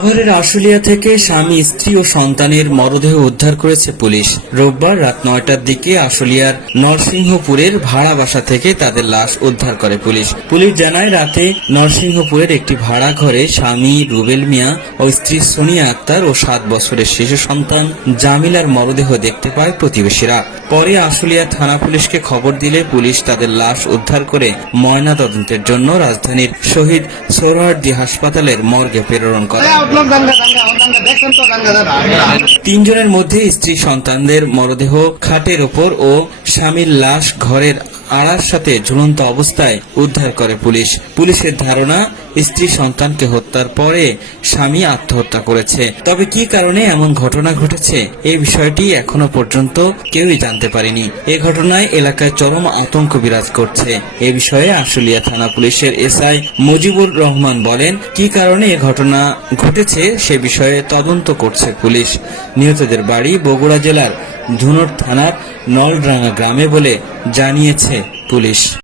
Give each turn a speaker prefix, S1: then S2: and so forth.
S1: শহরের আশুলিয়া থেকে স্বামী, স্ত্রী ও সন্তানের মরদেহ উদ্ধার করেছে পুলিশ। রোববার রাত নয়টার দিকে আশুলিয়ার নরসিংহপুরের ভাড়া বাসা থেকে তাদের লাশ উদ্ধার করে পুলিশ। পুলিশ জানায়, রাতে নরসিংহপুরের একটি ভাড়া ঘরে স্বামী রুবেল মিয়া ও স্ত্রী সোনিয়া আক্তার ও সাত বছরের শিশু সন্তান জামিলার মরদেহ দেখতে পায় প্রতিবেশীরা। পরে আশুলিয়া থানা পুলিশকে খবর দিলে পুলিশ তাদের লাশ উদ্ধার করে ময়না তদন্তের জন্য রাজধানীর শহীদ সোহরাওয়ার্দী হাসপাতালের মর্গে প্রেরণ করে। তিনজনের মধ্যে স্ত্রী সন্তানদের মরদেহ, খাটের ওপর ও স্বামীর লাশ ঘরের আড়ার সাথে ঝুলন্ত অবস্থায় উদ্ধার করে পুলিশ। পুলিশের ধারণা স্ত্রী সন্তানকে হত্যার পরে স্বামী আত্মহত্যা করেছে। তবে কি কারণে এমন ঘটনা ঘটেছে এই বিষয়টি এখনও পর্যন্ত কেউই জানতে পারেনি। এ ঘটনায় এলাকায় চরম আতঙ্ক বিরাজ করছে। এ বিষয়ে আশুলিয়া থানা পুলিশের এসআই মুজিবুর রহমান বলেন, কি কারণে এ ঘটনা ঘটেছে সে বিষয়ে তদন্ত করছে পুলিশ। নিহতদের বাড়ি বগুড়া জেলার ধুনট থানার নলডাঙ্গা গ্রামে বলে জানিয়েছে পুলিশ।